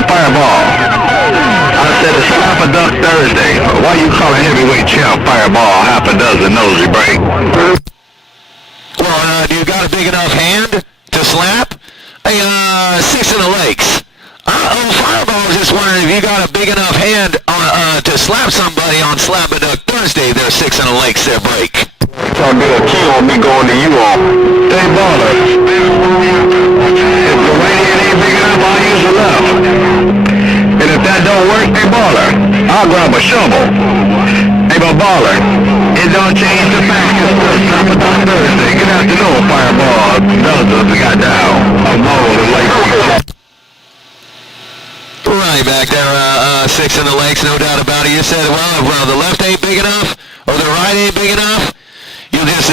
a Fireball? I said it's half a duck Thursday. Why you call a heavyweight champ Fireball half a dozen nosy break? Well, do you got a big enough hand to slap? Hey, Six in the Lakes. Fireball was just wondering if you got a big enough hand to slap somebody on Slap a Duck Thursday. There's Six in the Lakes there, break. Trying to get a key on me going to you all. Hey, baller. If the right hand ain't big enough, I'll use the left. And if that don't work, hey, baller, I'll grab a shovel. Hey, but baller, it don't change the fact it's Slap a Duck Thursday. Good afternoon, Fireball. Brothers, we got down. I'm all the late. Right back there, Six in the Lakes, no doubt about it. You said, well, the left ain't big enough or the right ain't big enough, you just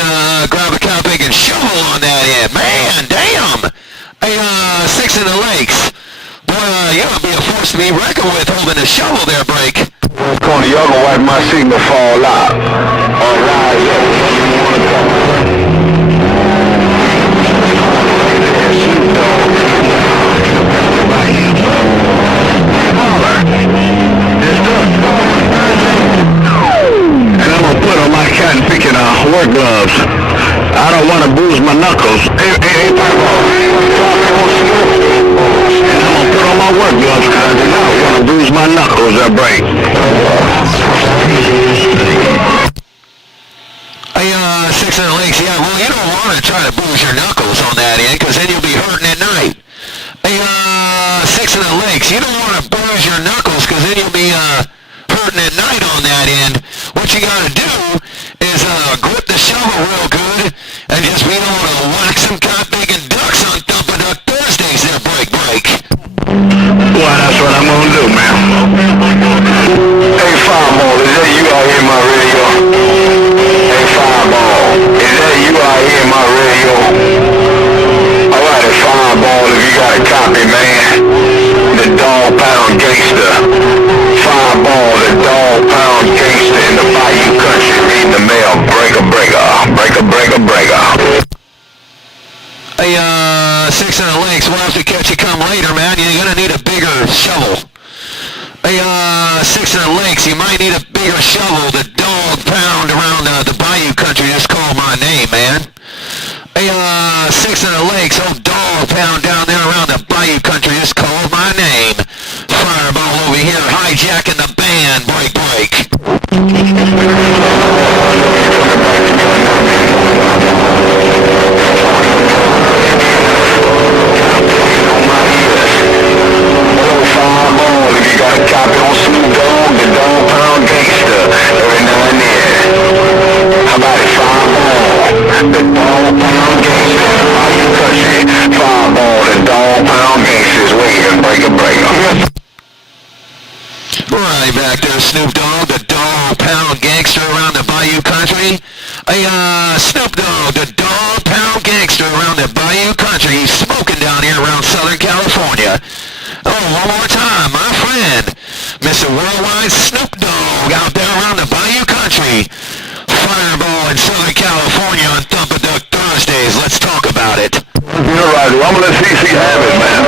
grab a cow pig and shovel on that end. Man, damn! Hey, Six in the Lakes. Boy, you're going to be a force to be reckoned with holding a shovel there, break. Corny, y'all gonna wipe my signal fall out. All right, and I'm gonna put on my cotton picking work gloves. I don't want to bruise my knuckles. Hey, Fireball. And I'm gonna put on my work gloves because I don't want to bruise my knuckles or break. Hey, Six in the Lakes, yeah, well, you don't want to try to bruise your knuckles on that end because then you'll be hurting at night. Hey, Six in the Lakes, you don't want to bruise your knuckles because then you'll be hurting at night on that end. What you got to do is grip the shovel real good and just be able to whack some cotton-bacon ducks on Thump a Duck Thursdays there, break. Well, that's what I'm gonna do, man. Hey, Fireball, is that you out here in my radio? Hey, Fireball, is that you out here in my radio? All right, Fireball, if you got a copy, man. The Dog Pound Gangster. Fireball, the Dog Pound Gangster in the Bayou Country, reading the mail. Breaker. Hey, Six in the Lakes, we'll have to catch you come later, man. You're gonna need a bigger shovel. Hey, Six in the Lakes, you might need a bigger shovel. The Dog Pound around the Bayou Country just called my name, man. Hey, Six in the Lakes, old Dog Pound down there around the Bayou Country just called my name. Fireball over here hijacking the band. Break. Fireball, if you got a copy on Snoop Dog, the Dog Pound Gangster, every now and then. How about it, Fireball, the Dog Pound Gangster, Bayou Country, Fireball, the Dog Pound Gangster is waving, breaker. Right back there, Snoop Dogg, the Dog Pound Gangster around the Bayou Country. Hey, Snoop Dogg, the Dog Pound Gangster around the Bayou Country. He's smoking down here around Southern California. Oh, one more time, my friend, Mr. Worldwide Snoop Dogg out there around the Bayou Country. Fireball in Southern California on Thump a Duck Thursdays. Let's talk about it. You're right, I'm gonna let CC have it, man.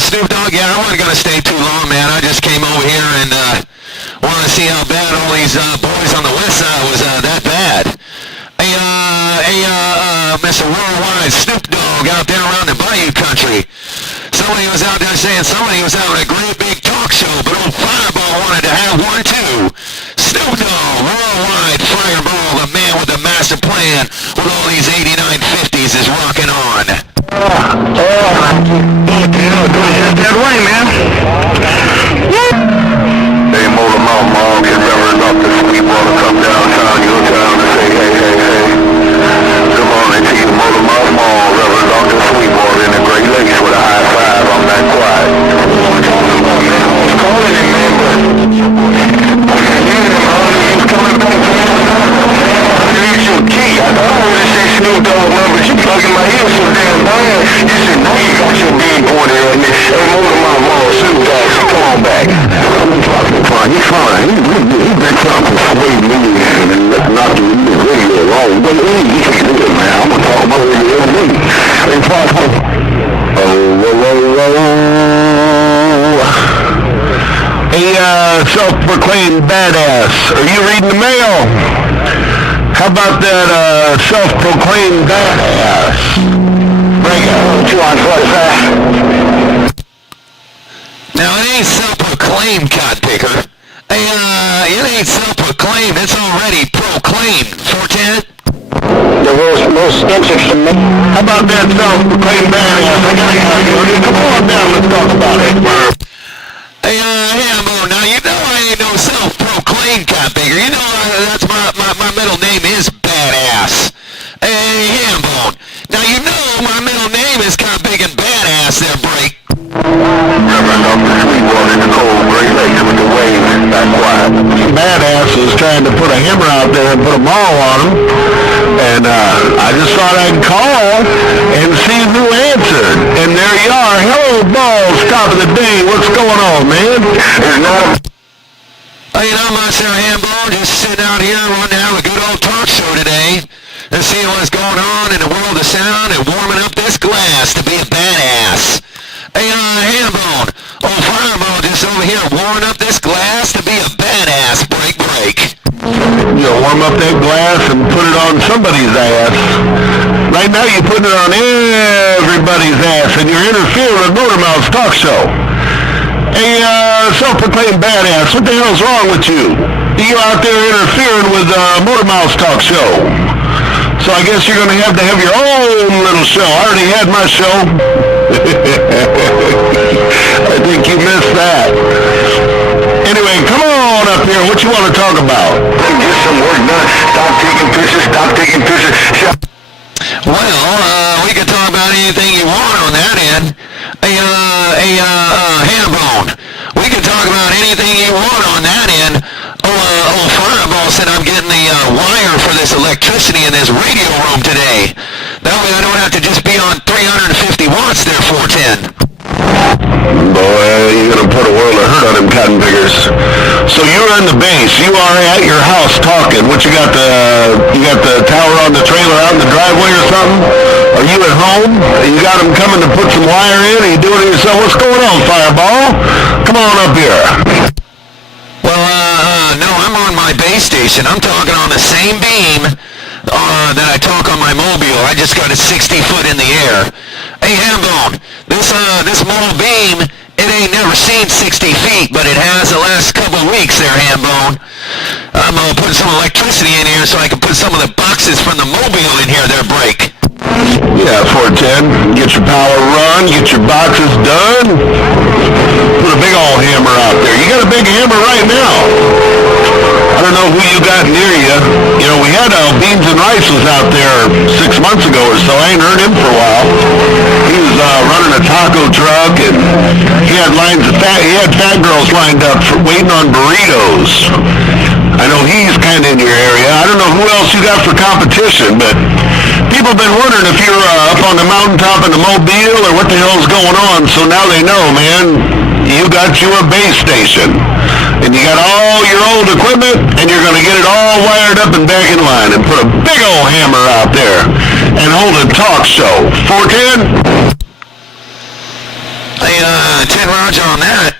Snoop Dogg, yeah, I wasn't going to stay too long, man. I just came over here and wanted to see how bad all these boys on the west side was that bad. Hey, Mr. Worldwide Snoop Dogg out there around the Bayou Country. Somebody was out there saying somebody was having a great big talk show, but old Fireball wanted to have one too. Snoop Dogg, Worldwide Fireball, the man with the master plan with all these 8950s is rocking on. That way, man. Hey, Motor Mouth, get Reverend up the Sweetwater, come downtown, your town, and say, hey. Come on and see the Motor Mouth Mall, Reverend up the Sweetwater in the Great Lakes with a high five. I'm that quiet. What's calling him, man? Coming back. I need your key. I thought I would have said reading the mail. How about that self-proclaimed badass? Bring it. 2 on 45. Now, it ain't self-proclaimed, codpicker. It ain't self-proclaimed. It's already proclaimed. 410? The most interesting. How about that self-proclaimed badass? I gotta have you. Come on down, let's talk about it. Hey, Hambone, now you know I ain't no self-proclaimed codpicker. You know that's my middle name is Badass. Hey, Hambone, now you know my middle name is Codpig and Badass there, break. Reverend up the Sweetwater in the cold Great Lakes with the wave back quiet. Badass was trying to put a hammer out there and put a ball on him. And I just thought I'd call and see who answered. And there you are. Hello, balls. Top of the day. What's going on, man? There's no... Hey, not much there, Hambone. Just sitting out here wanting to have a good old talk show today and seeing what's going on in the world of sound and warming up this glass to be a badass. Hey, Hambone, old Fireball just over here warming up this glass to be a badass. Break. You know, warm up that glass and put it on somebody's ass. Right now you're putting it on everybody's ass and you're interfering with Motor Mouth's talk show. Hey, self-proclaimed badass, what the hell's wrong with you? You out there interfering with Motor Mouth's talk show. So I guess you're going to have your own little show. I already had my show. I think you missed that. Anyway, come on up here. What you want to talk about? Get some work done. Stop taking pictures. Well, we can talk about anything you want on that end. Hambone, we can talk about anything you want on that end. Old Fireball said I'm getting the wire for this electricity in this radio room today. That way I don't have to just be on 350 watts there, 410. Boy, you're gonna put a world of hurt on them cotton pickers. So you're in the base. You are at your house talking. What you got the tower on the trailer out in the driveway or something? Are you at home? You got them coming to put some wire in? Are you doing it yourself? What's going on, Fireball? Come on up here. Well, no, I'm on my base station. I'm talking on the same beam that I talk on my mobile. I just got it 60 foot in the air. Hey, Hambone, this mobile beam, it ain't never seen 60 feet, but it has the last couple of weeks there, Hambone. I'm putting some electricity in here so I can put some of the boxes from the mobile in here there, break. Yeah, 410. Get your power run, get your boxes done. Put a big old hammer out there. You got a big hammer right now. I don't know who you got near you. You know, we had Beans and Rice was out there 6 months ago or so. I ain't heard him for a while. He was running a taco truck, and he had fat girls lined up waiting on burritos. I know he's kind of in your area. I don't know who else you got for competition, but people have been wondering if you're up on the mountaintop in the Mobile or what the hell's going on. So now they know, man. You got you a base station. And you got all your old equipment, and you're going to get it all wired up and back in line and put a big old hammer out there and hold a talk show. 410? Hey, 10 Roger on that.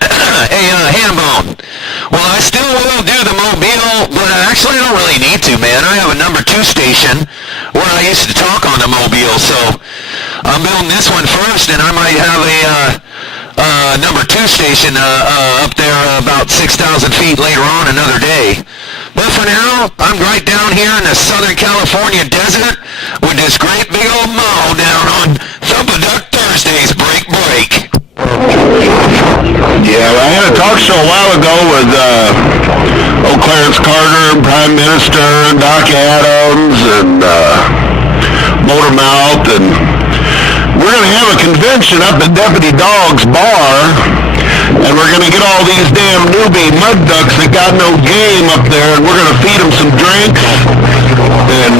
Hey, Hambone. Well, I still will do the Mobile, but actually I don't really need to, man. I have a number 2 station where I used to talk on the Mobile, so I'm building this one first, and I might have a number 2 station up there about 6,000 feet later on another day. But for now, I'm right down here in the Southern California desert with this great big old mow down on Thump-a-Duck Thursdays, break. Yeah, well, I had a talk show a while ago with Clarence Carter, Prime Minister, and Doc Adams, and Motormouth, and we're going to have a convention up at Deputy Dog's bar, and we're going to get all these damn newbie mud ducks that got no game up there, and we're going to feed them some drinks, and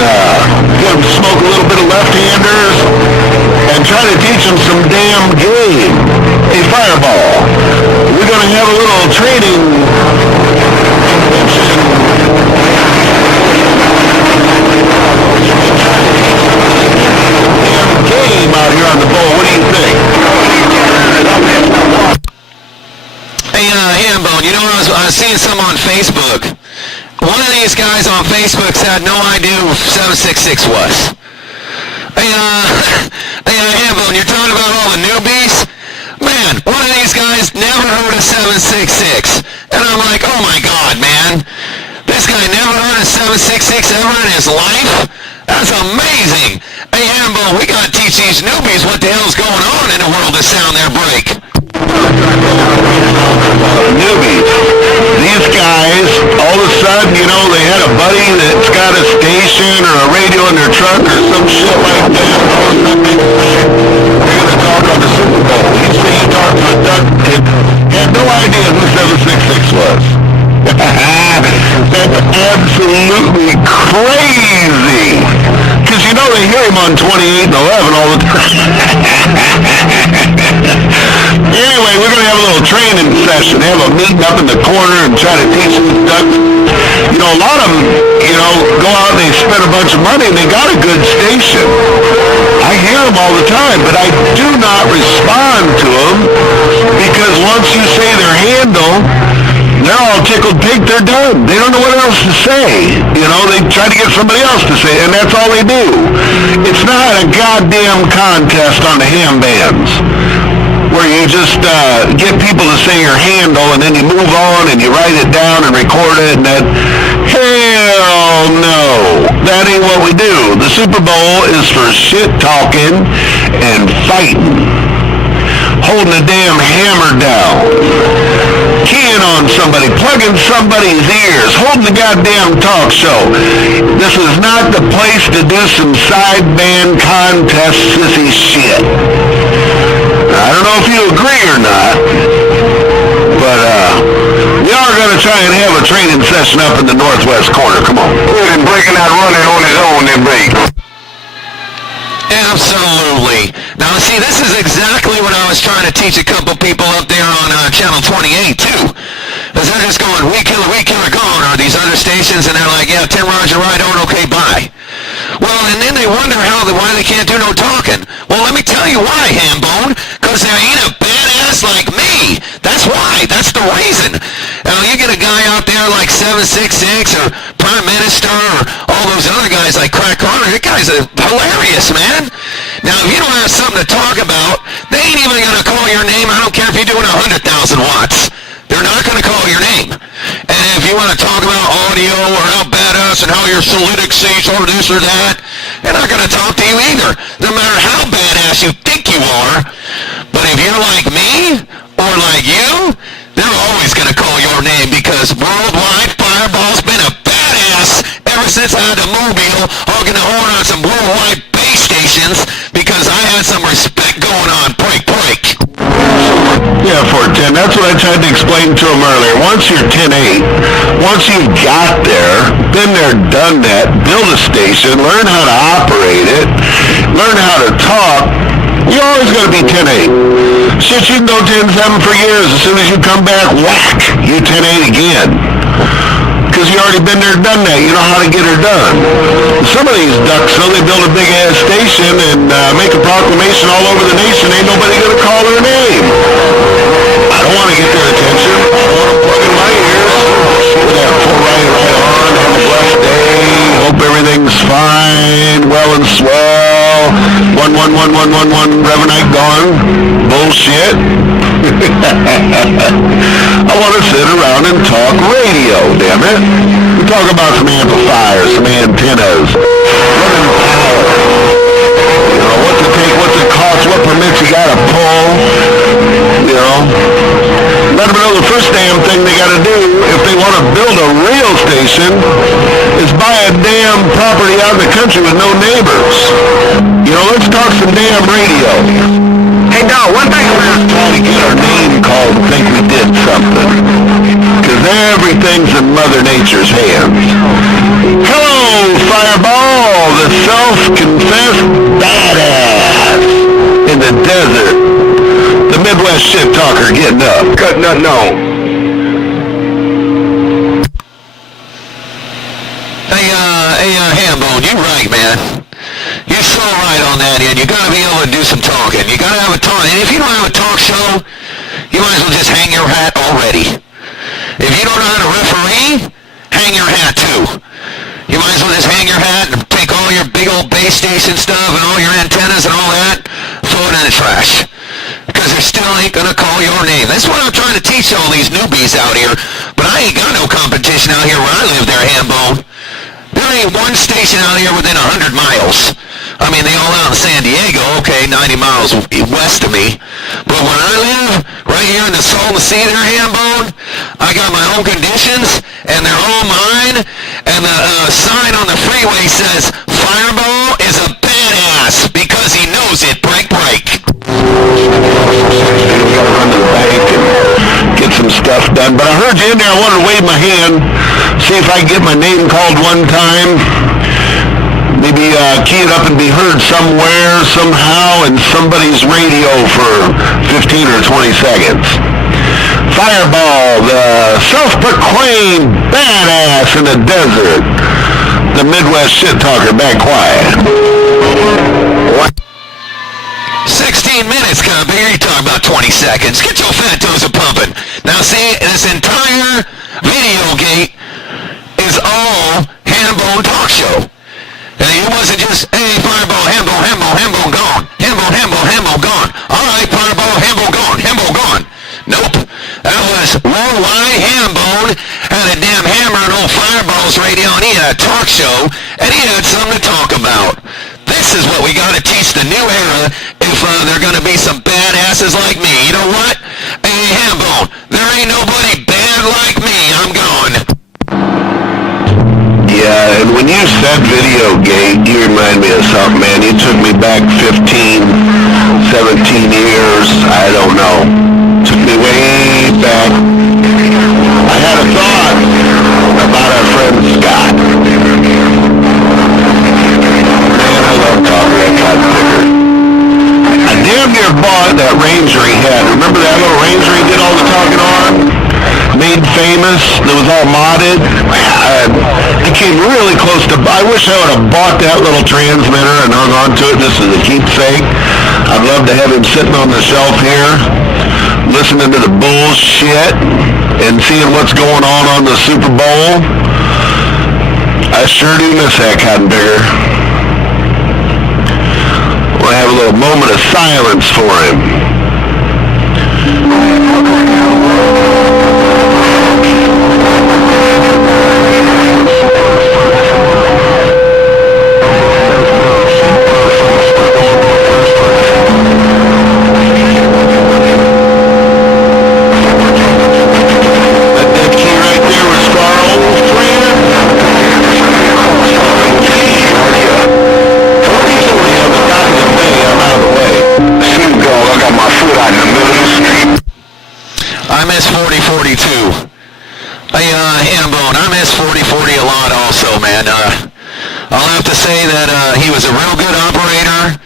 get them to smoke a little bit of left-handers, and try to teach them some damn game. Hey, Fireball, we're going to have a little training convention. Game out here on the bowl. What do you think? Hey, Hambone, you know, I was seeing some on Facebook. One of the these guys on Facebook had no idea who 766 was. Hambone, you're talking about all the newbies? Man, one of these guys never heard of 766. And I'm like, oh my God, man. This guy never heard of 766 ever in his life? That's amazing. Hey, Hambone, we got to teach these newbies what the hell's going on in the world of Sound Their Break. Newbies. These guys, all of a sudden, you know, they had a buddy that's got a station or a radio in their truck or some shit like that. All of a sudden, they're going to talk on the Super Bowl. You see, you talk to a duck, had no idea who 766 was. That's absolutely crazy. Because, you know, they hear him on 28 and 11 all the time. Anyway, we're going to have a little training session, have a meeting up in the corner and try to teach these ducks. You know, a lot of them, you know, go out and they spend a bunch of money and they got a good station. I hear them all the time, but I do not respond to them because once you say their handle, they're all tickled pink, they're done. They don't know what else to say. You know, they try to get somebody else to say it, and that's all they do. It's not a goddamn contest on the ham bands where you just get people to say your handle and then you move on and you write it down and record it and that. Hell no. That ain't what we do. The Super Bowl is for shit talking and fighting. Holding a damn hammer down. Keying on somebody, plugging somebody's ears, holding the goddamn talk show. This is not the place to do some side band contest sissy shit. I don't know if you agree or not, but we are going to try and have a training session up in the northwest corner. Come on. We're breaking out running on his own then break. Absolutely. Now, see, this is exactly what I was trying to teach a couple people up there on Channel 28, too. Because they're just going, we killer, gone, or these other stations, and they're like, yeah, Tim Roger, right on, okay, bye. Well, and then they wonder why they can't do no talking. Well, let me tell you why, Hambone. Because there ain't a badass like me. That's why. That's the reason. Now, you get a guy out there like 766 or Prime Minister or all those other guys like Crack Carter. That guy's hilarious, man. Now, if you don't have something to talk about, they ain't even going to call your name. I don't care if you're doing 100,000 watts. They're not going to call your name. And if you want to talk about audio or how badass and how your Solidic seats or this or that, they're not going to talk to you either, no matter how badass you think you are. But if you're like me or like you, they're always going to call your name because Worldwide Fireball's been a badass ever since I had a mobile hogging the horn on some worldwide base stations because I had some respect going on. Break. Yeah, 410. That's what I tried to explain to him earlier. Once you're 10-8, once you've got there, been there, done that, build a station, learn how to operate it, learn how to talk, you're always going to be 10-8. Shit, you can go 10-7 for years. As soon as you come back, whack, you 10-8 again. Because you already been there, done that. You know how to get her done. Some of these ducks, though, they build a big-ass station and make a proclamation all over the nation. Ain't nobody going to call her name. I don't want to get their attention. I don't want them plugging my ears. With that full right on. Have a blessed day. Hope everything's fine. Well and swell. 11111 Revenite gone. Bullshit. I want to sit around and talk radio, damn it. We talk about some amplifiers, some antennas, running power. You know, what's it take, what's it cost, what permits you gotta pull. You know, let them know the first damn thing they gotta do if they want to build a real station is buy a damn property out in the country with no neighbors. You know, let's talk some damn radio. Hey, no, one thing about trying to get our name called and think we did something. Because everything's in Mother Nature's hands. Hello, Fireball, the self-confessed badass in the desert. The Midwest shit talker getting up. Cut nothing on. Hey, Hambone, you're right, man. You're so right on that end. You got to be able to do some talking. You got to have a talk. And if you don't have a talk show, you might as well just hang your hat already. If you don't know how to referee, hang your hat too. You might as well just hang your hat and take all your big old base station stuff and all your antennas and all that, throw it in the trash. Because they still ain't gonna call your name. That's what I'm trying to teach all these newbies out here. But I ain't got no competition out here where I live there, Hambone. There ain't one station out here within 100 miles. I mean, they all out in San Diego, okay, 90 miles west of me. But where I live, right here in the Salton Sea there, Hambone, I got my own conditions, and they're all mine. And the sign on the freeway says, Fireball is a badass because he knows it. Break, break. We gotta run to the bank and get some stuff done. But I heard you in there. I wanted to wave my hand, see if I can get my name called one time. Maybe key it up and be heard somewhere, somehow, in somebody's radio for 15 or 20 seconds. Fireball, the self-proclaimed badass in the desert. The Midwest shit talker, back quiet. 16 minutes, Cubby. You talk about 20 seconds. Get your fat toes a-pumping. Now, see, this entire video gate is all Hambone talk show. And it wasn't just, hey, Fireball, Hambone, Hambone, Hambone gone. Hambone, Hambone, Hambone gone. All right, Fireball, Hambone gone. Hambone gone. Nope. That was worldwide. Hambone had a damn hammer on old Fireball's radio, and he had a talk show, and he had something to talk about. This is what we got to teach the new era if they're going to be some badasses like me. You know what? Hey, Hambone, there ain't nobody bad like me. I'm gone. Yeah, and when you said video gate, you remind me of something, man. You took me back 15, 17 years, I don't know. Took me way back. I had a thought about our friend Scott. Man, I love talking that cotton picker. I damn near bought that Ranger he had. Remember that little Ranger he did all the talking on? Made famous, that was all modded. I came really close to, I wish I would have bought that little transmitter and hung on to it just as a keepsake. I'd love to have him sitting on the shelf here, listening to the bullshit and seeing what's going on the Super Bowl. I sure do miss that cotton picker. We'll have a little moment of silence for him. I miss 4042. Hambone, I miss 4040 a lot also, man. I'll have to say that he was a real good operator,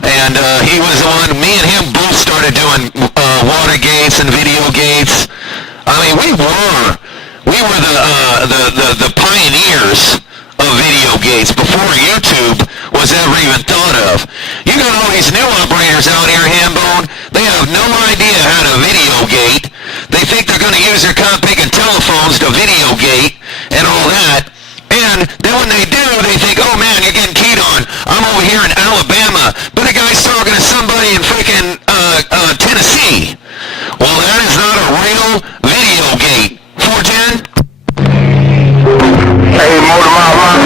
and he was on, me and him both started doing water gates and video gates. I mean, we were the pioneers of video gates before YouTube was ever even thought of. You got all these new operators out here, Hambone. They have no idea how to video gate. They think they're going to use their picking telephones to video gate and all that. And then when they do, they think, oh man, you're getting keyed on. I'm over here in Alabama, but a guy's talking to somebody in freaking Tennessee. Well, that is not a real video gate. 410? Hey, Motor Mama.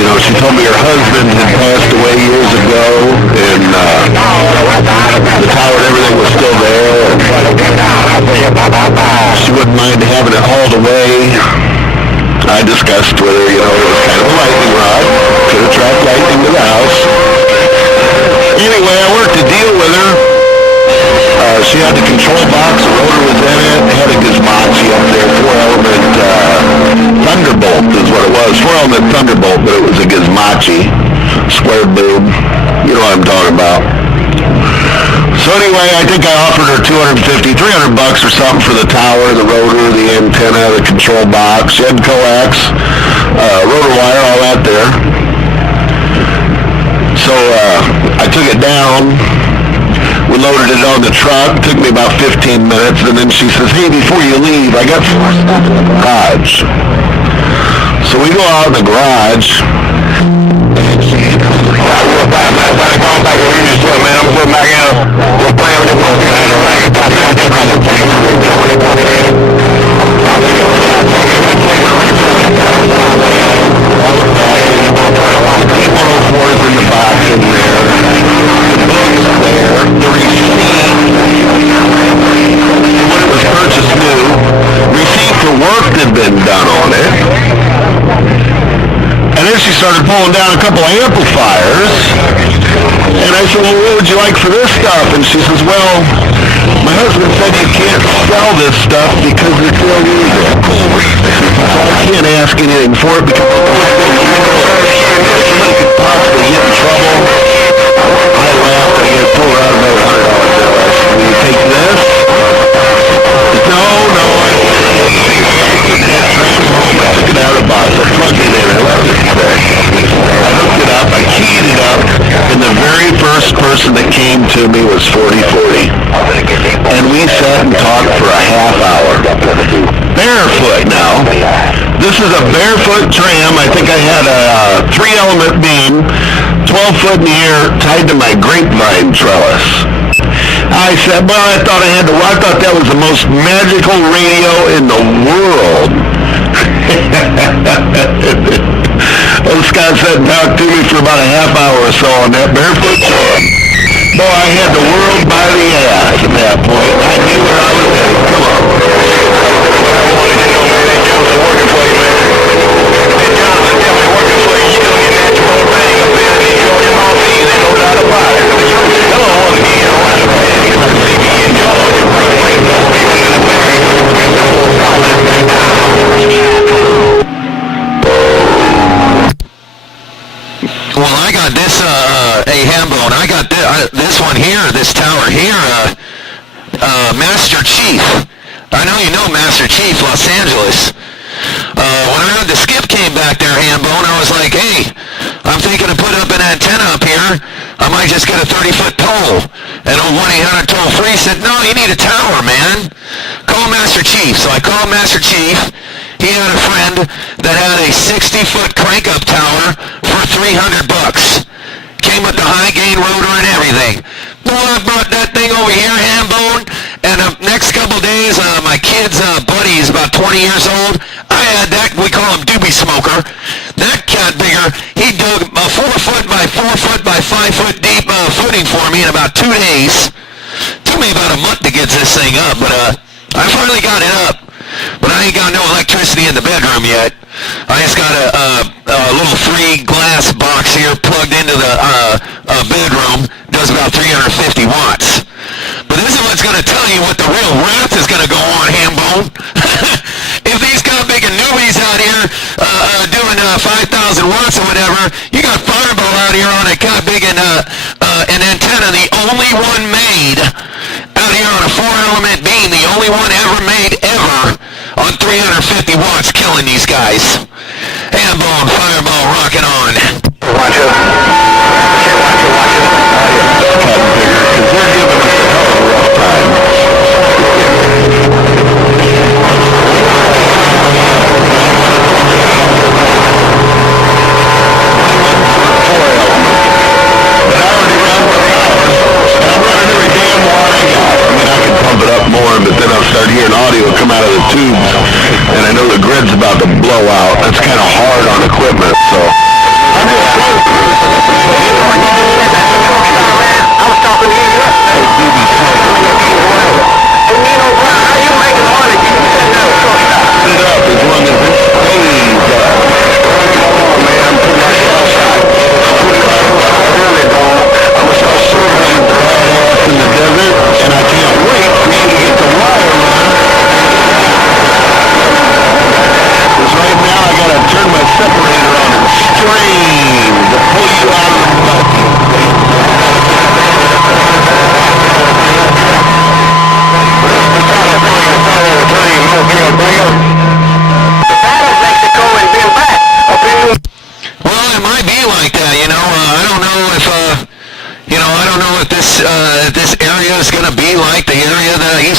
You know, she told me her husband had passed away years ago, and the tower and everything was still there. She wouldn't mind having it hauled away. I discussed with her, you know, it was kind of a lightning rod. Could attract lightning to the house. Anyway, I worked a deal with her. She had the control box, the rotor was in it, they had a gizmochi up there, 4-element Thunderbolt is what it was. 4-element Thunderbolt, but it was a gizmochi, square boob. You know what I'm talking about. So So anyway, I think I offered her $250, $300 or something for the tower, the rotor, the antenna, the control box. She had coax, rotor wire, all that there. So I took it down. We loaded it on the truck. Took me about 15 minutes, and then she says, "Hey, before you leave, I got some more stuff in the garage." So we go out in the garage. In the box in there. The books there. The receipt. When it was purchased new. Receipt for work that had been done on it. And then she started pulling down a couple of amplifiers. And I said, "Well, what would you like for this stuff?" And she says, "Well, my husband said you can't sell this stuff because it's illegal. So I can't ask anything for it because somebody could possibly get in trouble." I laughed and I pulled out another $100 bill. I said, "Will you take this?" No. I took it out of the box. I plugged it in. I left it there. I hooked it up. I keyed it up. And the very first person that came to me was 4040. And we sat and talked for a half hour. Barefoot now. This is a barefoot tram. I think I had a 3-element beam, 12 foot in the air, tied to my grapevine trellis. I said, "Well, I thought that was the most magical radio in the world." Well, this guy sat and talked to me for about a half hour or so on that barefoot tram. Boy, I had the world by the ass at that point. I knew where I was headed. Come on. Well, I got this, Hambone. I got this one here, this tower here, Master Chief. I know you know Master Chief, Los Angeles. When I heard the skip came back there, Hambone, I was like, "Hey, I'm thinking of putting up an antenna up here. I might just get a 30-foot pole." And old 1-800 toll-free said, "No, you need a tower, man. Call Master Chief." So I called Master Chief. He had a friend that had a 60-foot crank-up tower for $300. Came with the high-gain rotor and everything. Well, I brought that thing over here, Hambone, and the next couple days, my kid's buddy is about 20 years old. I had that, we call him Doobie Smoker. That cat bigger, he dug a 4 foot by 4 foot by 5 foot deep footing for me in about 2 days. Took me about a month to get this thing up, but I finally got it up. But I ain't got no electricity in the bedroom yet. I just got a little 3 glass box here plugged into the bedroom. Does about 350 watts. But this is what's going to tell you what the real wrath is going to go on, Hambone. If these big newbies out here doing 5,000 watts or whatever, you got Fireball out here on a big an antenna, the only one made out here on a 4-element beam, the only one ever made ever on 350 watts, killing these guys. Hambone, Fireball, rocking on. Watch it. Watch it. Cutting bigger, because they're giving us a hell of a rough time. But then I'll start hearing audio come out of the tubes, and I know the grid's about to blow out. That's kind of hard on equipment, so. I was talking to you. And you know, Brian, how you making money? You can set that it up as long as it stays up. Come on, man, I'm putting myself outside. I really don't. I'm going to start serving badass in the desert, and I can't wait for you to get the wire line. Because right now I got to turn my separator on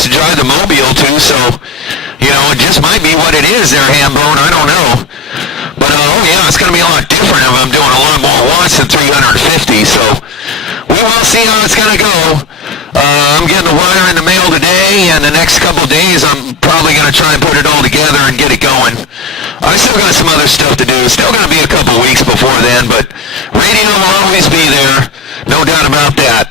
used to drive the Mobile too, so, it just might be what it is there, Hambone. I don't know. But, yeah, it's going to be a lot different if I'm doing a lot more watts than 350, so we will see how it's going to go. I'm getting the wire in the mail today, and the next couple days I'm probably going to try and put it all together and get it going. I still got some other stuff to do. Still going to be a couple weeks before then, but radio will always be there. No doubt about that.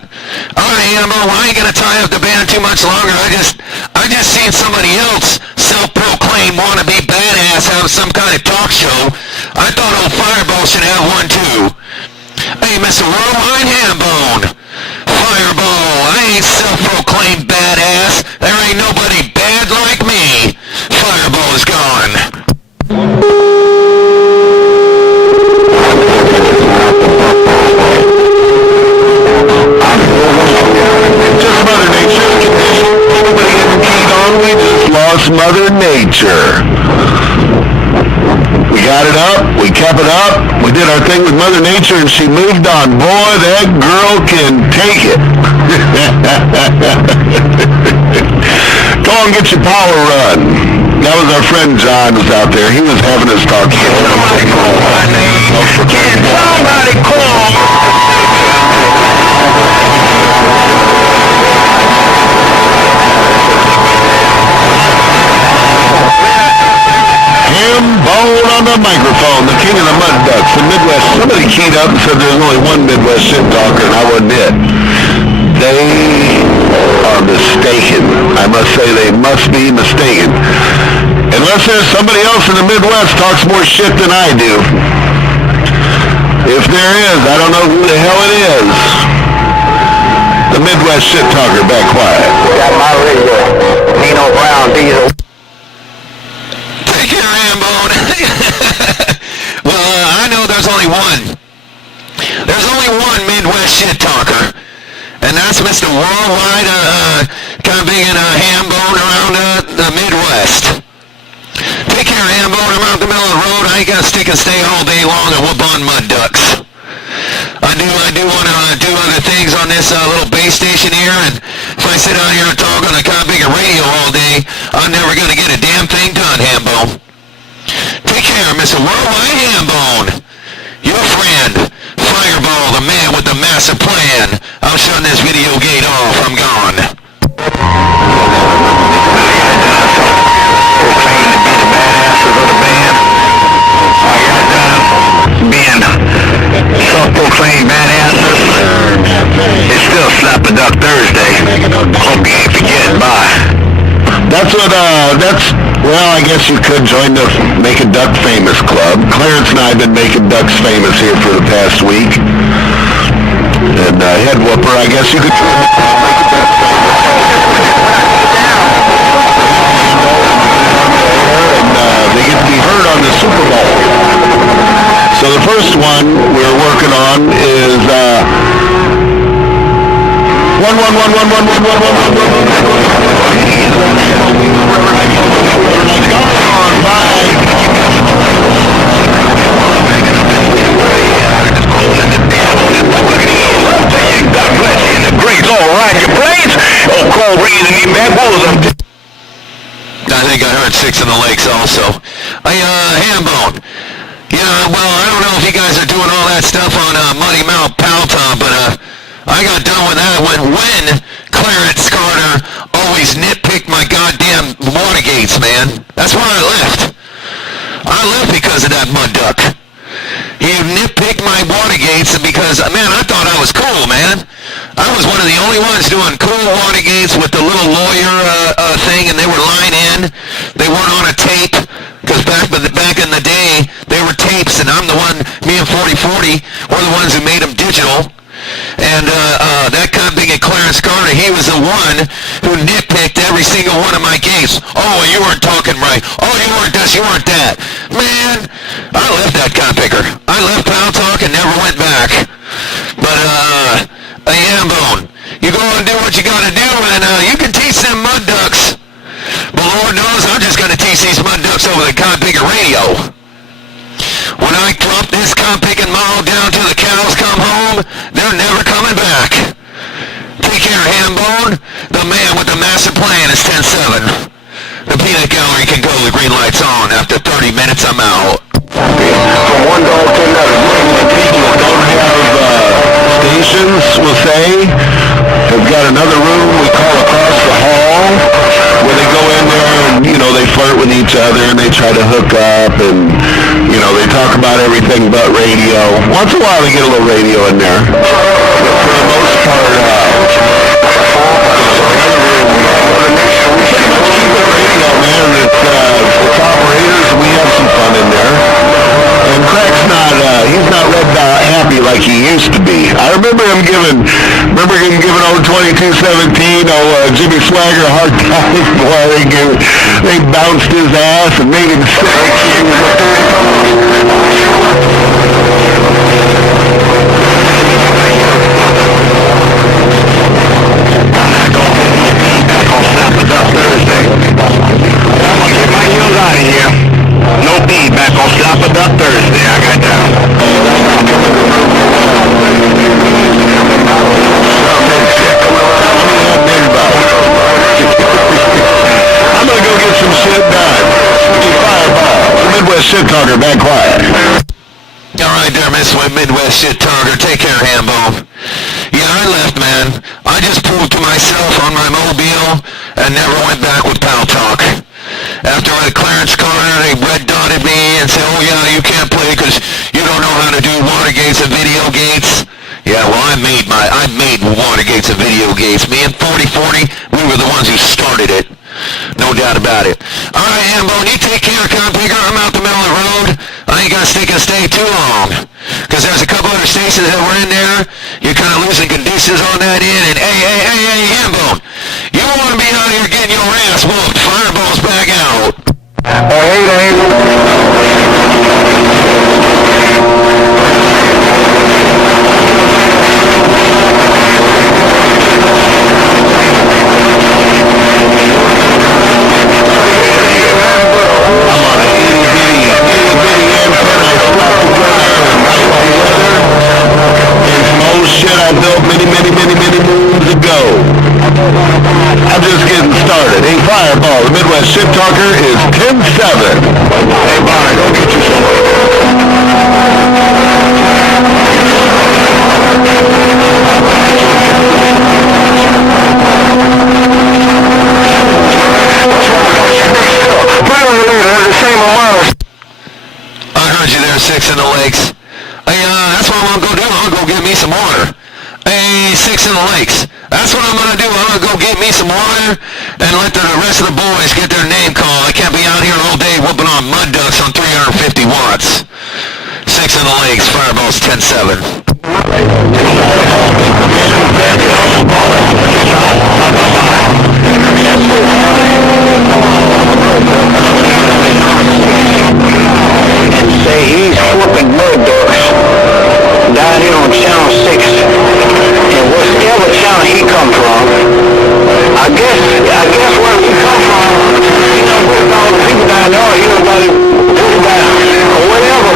All right, Ammo, I ain't going to tie up the band too much longer. I just seen somebody else self-proclaimed wannabe badass have some kind of talk show. I thought old Fireball should have one too. Hey, Mr. Worldwide Hambone. Fireball, I ain't self-proclaimed badass. There ain't nobody bad like me. Fireball is gone. Just Mother Nature. Nobody ever keyed on. We just lost Mother Nature. We got it up. We kept it up. We did our thing with Mother Nature, and she moved on. Boy, that girl can take it. Go and get your power run. That was our friend John was out there. He was having his talk. Can somebody call my name? Can somebody call? Hambone on the microphone, the king of the mud ducks, the Midwest. Somebody keyed up and said there's only one Midwest shit talker, and I wasn't it. They are mistaken. I must say they must be mistaken. Unless there's somebody else in the Midwest talks more shit than I do. If there is, I don't know who the hell it is. The Midwest shit talker, back quiet. Got my radio. Nino Brown Diesel. Take care, Hambone. Well, I know there's only one. There's only one Midwest shit talker, and that's Mr. Worldwide, kind of being a Hambone around the Midwest. Take care, Hambone. I'm out the middle of the road. I ain't gonna stick and stay all day long and whoop on mud ducks. I do want to do other things on this little base station here, and if I sit out here and talk on a kind of bigger radio all day, I'm never going to get a damn thing done, Hambone. Take care, Mr. Worldwide Hambone. Your friend, Fireball, the man with the massive plan. I'm shutting this video gate off. I'm gone. Self-proclaimed badasses. It's still Slap a Duck Thursday. Hope you ain't forgetting by. That's what, well, I guess you could join the Make a Duck Famous Club. Clarence and I have been making ducks famous here for the past week. And, Head Whooper, I guess you could join the and they get to be heard on the Super Bowl. So the first one we're working on is I think I heard 6 in the Lakes also. Hambone. Yeah, well, I don't know if you guys are doing all that stuff on Muddy Mouth Powtown, but I got done with that when Clarence Carter always nitpicked my goddamn Watergates, man. That's why I left. I left because of that mud duck. He nitpicked my Watergates because, man, I thought I was cool, man. I was one of the only ones doing cool Watergates with the little lawyer thing, and they were line in. They weren't on a tape, because back in the day, they were tapes, and I'm the one, me and 4040, were the ones who made them digital. And that kind of thing at Clarence Carter, he was the one who nitpicked every single one of my games. Oh, you weren't talking right. Oh, you weren't this, you weren't that. Man, I left that cop picker. I left Pound Talk and never went back. But, Hambone, you go and do what you gotta do, and you can teach them mud ducks. But Lord knows, I'm just gonna teach these mud ducks over the cop picker radio. When I drop this cop picking mall down till the cows come home, they're never coming back. Take Take care, Hambone. The man with the master plan is 10-7. The peanut gallery can go. The green light's on. After 30 minutes, I'm out. From one dog to another. People who don't have stations, will say, have got another room we call across the hall, where they go in there and, they flirt with each other and they try to hook up and, they talk about everything but radio. Once in a while they get a little radio in there. But for the most part, pretty much keep it radio, man. It's operators. We have some fun in there. And Craig's he's not red dot happy like he used to be. I remember him giving old 2217, Jimmy Swagger a hard time. Boy, they bounced his ass and made him sick. No feedback on Slap It Up Thursday. I got down. I'm gonna go get some shit done. Fireball. Midwest Shit Talker, back quiet. All right there, Miss Midwest Shit Talker. Take care, Hambone. Yeah, I left, man. I just proved to myself on my mobile and never went back with Pal Talk. After I had Clarence Carter, they red-dotted me and said, oh yeah, you can't play because you don't know how to do Watergates and video gates. Yeah, well, I made Watergates and video gates. Me and 4040, we were the ones who started it. No doubt about it. All right, Hambone, you take care, Compigger. I'm out the middle of the road. I ain't gonna stick and stay too long. Because there's a couple other stations that were in there. You're kind of losing conditions on that end. And hey, Hambone, you don't want to be out here getting your ass whooped. Fireball's back out. I built many moons ago. I'm just getting started. Hey, Fireball, the Midwest Shit Talker is 10-7. Hey, Bonnie, go get you some. I heard you there, Six in the Lakes. Hey, that's what I'm gonna go do. I'm gonna go get me some water. Hey, Six in the Lakes. That's what I'm gonna do. I'm gonna go get me some water and let the rest of the boys get their name called. I can't be out here all day whooping on mud ducks on 350 watts. Six in the Lakes. Fireball's 10-7. Say he's whooping mud ducks down here on Channel 6. And whatever channel he come from, I guess where he come from, with all the people down there, everybody or whatever.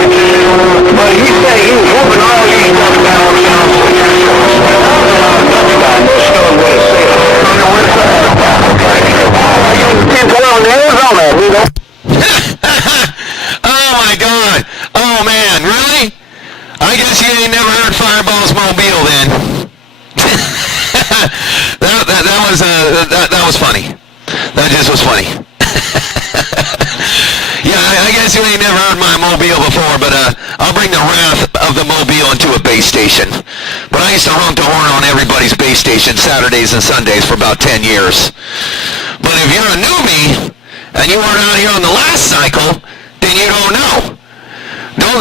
But he said he was whooping all these ducks down on Channel 6. Oh my God! Oh man, really? I guess you ain't never heard Fireball's Mobile then. that was funny. That just was funny. Yeah, I guess you ain't never heard my Mobile before, but I'll bring the wrath of the Mobile into a base station. But I used to honk the horn on everybody's base station Saturdays and Sundays for about 10 years. But if you're a newbie and you weren't out here on the last cycle, then you don't know. Don't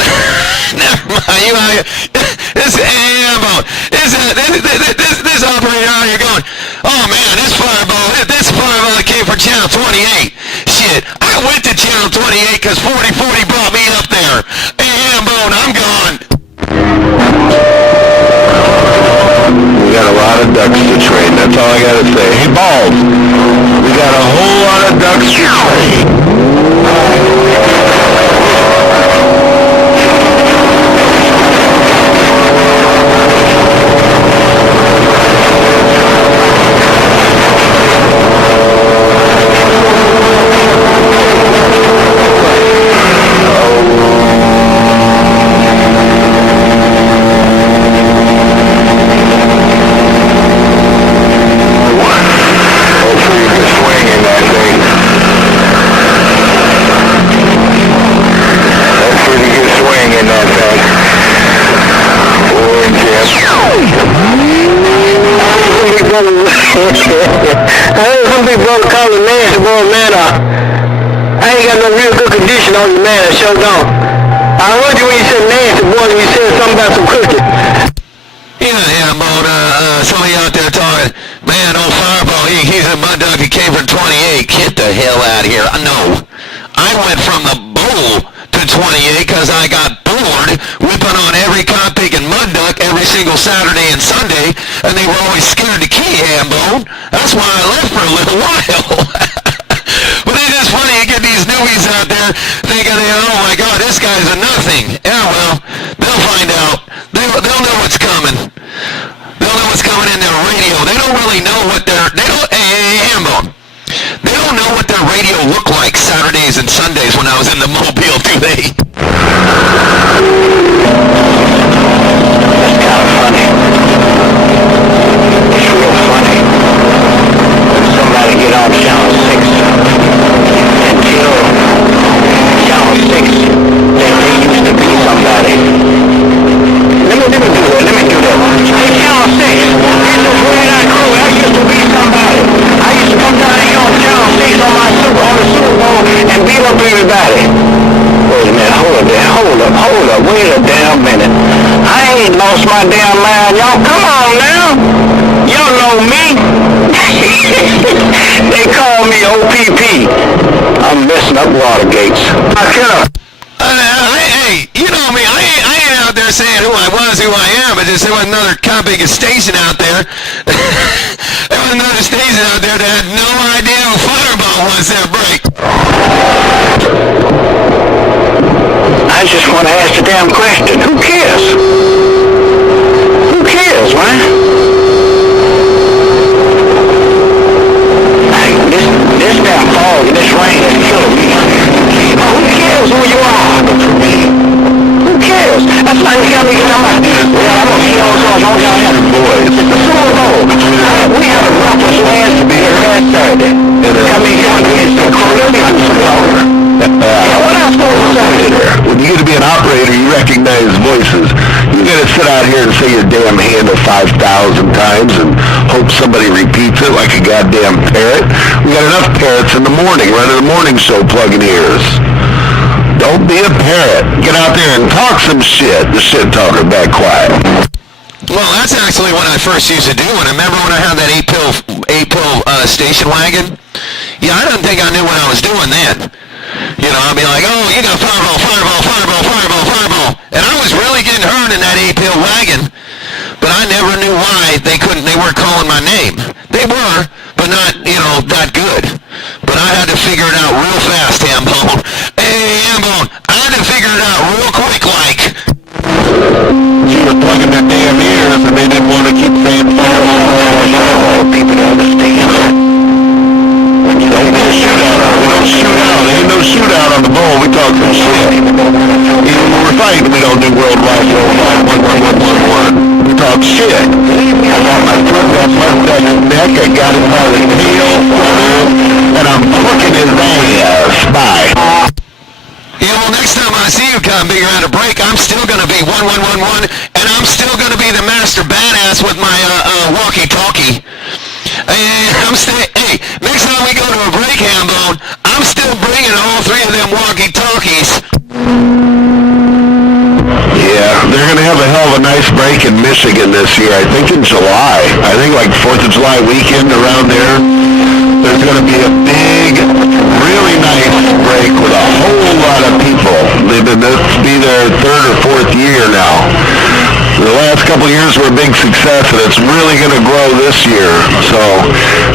never mind. This operator out here going, oh man, this fireball that came from Channel 28. Shit, I went to Channel 28 because 4040 brought me up there. Hey, Hambone, I'm gone. We got a lot of ducks to train. That's all I gotta say. Hey, Balls, we got a whole lot of ducks to train. I ain't got no real good condition on you, man. I sure don't. I heard you when you said nasty boy and you said something about some cooking. Yeah, Hambone, some of you out there talking, man, old Fireball, he's a mud dog, he came from 28. Get the hell out of here. No. I went from the bowl to 28 because I got bored whipping on every cop pig and mud duck every single Saturday and Sunday, and they were always scared to key, Hambone. That's why I left for a little while. But it's just funny, you get these newbies out there thinking, oh my God, this guy's a nothing. Yeah, well, they'll find out. They'll know what's coming. They'll know what's coming in their radio. They don't really know what hey, Hambone. They don't know what their radio looked like Saturdays and Sundays when I was in the Mobile, do they? That's kind of funny. It's real funny. Somebody get on Channel 6 and tell Channel 6 that they used to be somebody. Let me do that. Hey, Channel 6, this is Red Eye Crew. I used to be somebody. I used to come down here on Channel 6 on the Super Bowl and beat up everybody. Wait a minute, hold up, wait a damn minute. I ain't lost my damn mind, y'all. Come on now. Y'all know me. They call me OPP. I'm messing up water gates. Hey, you know me, I ain't out there saying who I was, who I am, but just there was another copy station out there. There was another station out there that had no idea who Fireball was that break. I just want to ask the damn question. Who cares? Who cares, man? This damn fog and this rain is killing me. Who cares who you are? Who cares? That's like you got me getting on my... Well, I'm going to see all those on y'all having boys. It's the Super Bowl. We had a ruckus last Saturday. Come in here and get some Caribbean flower. What else going on there? When you get to be an operator, you recognize voices. You got to sit out here and say your damn handle 5,000 times and hope somebody repeats it like a goddamn parrot. We got enough parrots in the morning, running the morning show plugging ears. Don't be a parrot. Get out there and talk some shit. The shit talker back quiet. Well, that's actually what I first used to do. And I remember when I had that 8-pill station wagon? Yeah, I didn't think I knew what I was doing then. You know, I'd be like, oh, you got Fireball. And I was really getting hurt in that 8-pill wagon. But I never knew why they weren't calling my name. They were, but not, that good. But I had to figure it out real fast, Hambone. Hey, Hambone, I had to figure it out real quick, like. She was plugging their damn ears and they didn't want to keep saying Fireball. People don't understand. Ain't no shootout on the bowl. We talk some shit. Even when we're fighting, we don't do worldwide 1111. We talk shit. I got my foot on my neck. I got him by the tail, and I'm fucking his ass. Bye. Yeah, well, next time I see you come bigger out of break, I'm still going to be 1111, and I'm still going to be the master badass with my walkie-talkie. Hey, next time we go to a break, Hambone, I'm still bringing all three of them walkie-talkies. Yeah, they're going to have a hell of a nice break in Michigan this year. I think in July. I think like 4th of July weekend around there. There's going to be a big, really nice break with a whole lot of people. This will be their 3rd or 4th year now. The last couple of years were a big success, and it's really going to grow this year. So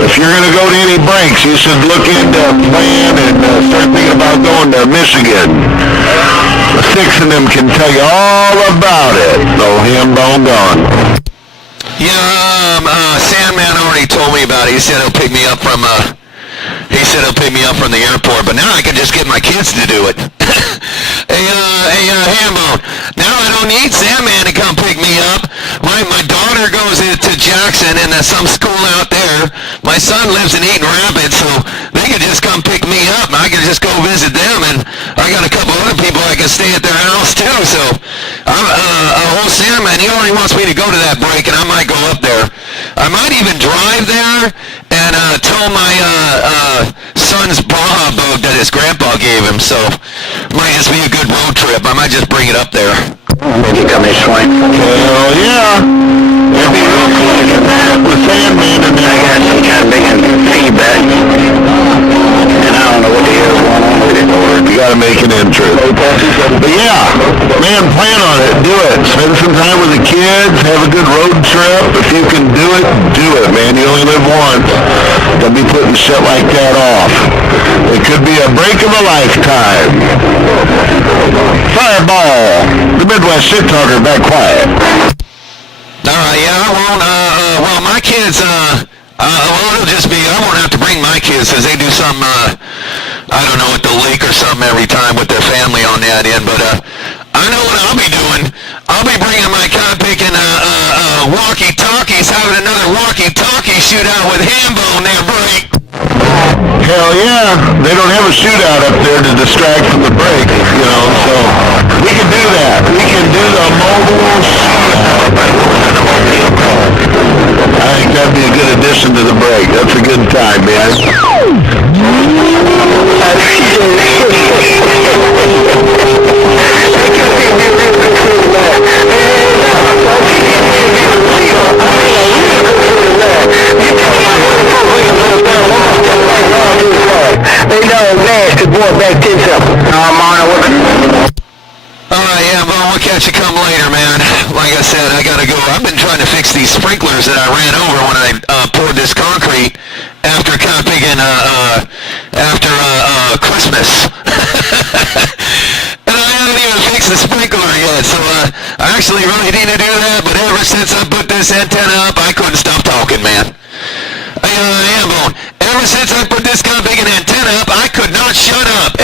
if you're going to go to any breaks, you should look into a plan and start thinking about going to Michigan. The 6 of them can tell you all about it. Oh, Hambone gone. Yeah, Sandman already told me about it. He said he'll pick me up from the airport, but now I can just get my kids to do it. Hey, Hambone, now I don't need Sandman to come pick me up. My daughter goes to Jackson and some school out there. My son lives in Eaton Rapids, so they can just come pick me up. I can just go visit them, and I got a couple other people I can stay at their house too. So, old Sandman, he only wants me to go to that break, and I might go up there. I might even drive there and tell my son's boss his grandpa gave him, so might just be a good road trip. I might just bring it up there. Maybe come this way. Hell yeah. It'd be real cool with Sandman and I got some kind of big feedback. And I don't know what the hell's going on with it, Lord. you gotta make an entrance. But yeah, man, plan on it. Do it. Spend some time with the kids. Have a good road trip. If you can do it, man. You only live once. Don't be putting shit like that off. It could be a break of a lifetime. Fireball. The Midwest Shit Talker back quiet. Yeah, I won't, well, my kids, well, it'll just be, I won't have to bring my kids because they do some, I don't know, at the lake or something every time with their family on that end, but, I know what I'll be doing. I'll be bringing my cod-picking, walkie-talkies, having another walkie-talkie shootout with Hambone there, break. Hell yeah. They don't have a shootout up there to distract from the break, you know, so we can do that. We can do the mobile shootout. I think that'd be a good addition to the break. That's a good time, man. They know nasty boy back this up. I'm on it with it. Alright, yeah, well, we'll catch you come later, man. Like I said, I gotta go. I've been trying to fix these sprinklers that I ran over when I poured this concrete after cod-picking, after Christmas. And I haven't even fixed the sprinkler yet, so I actually really need to do that, but ever since I put this antenna up, I couldn't stop talking, man. Hambone, ever since I put this cod-picking antenna up, I could not shut up.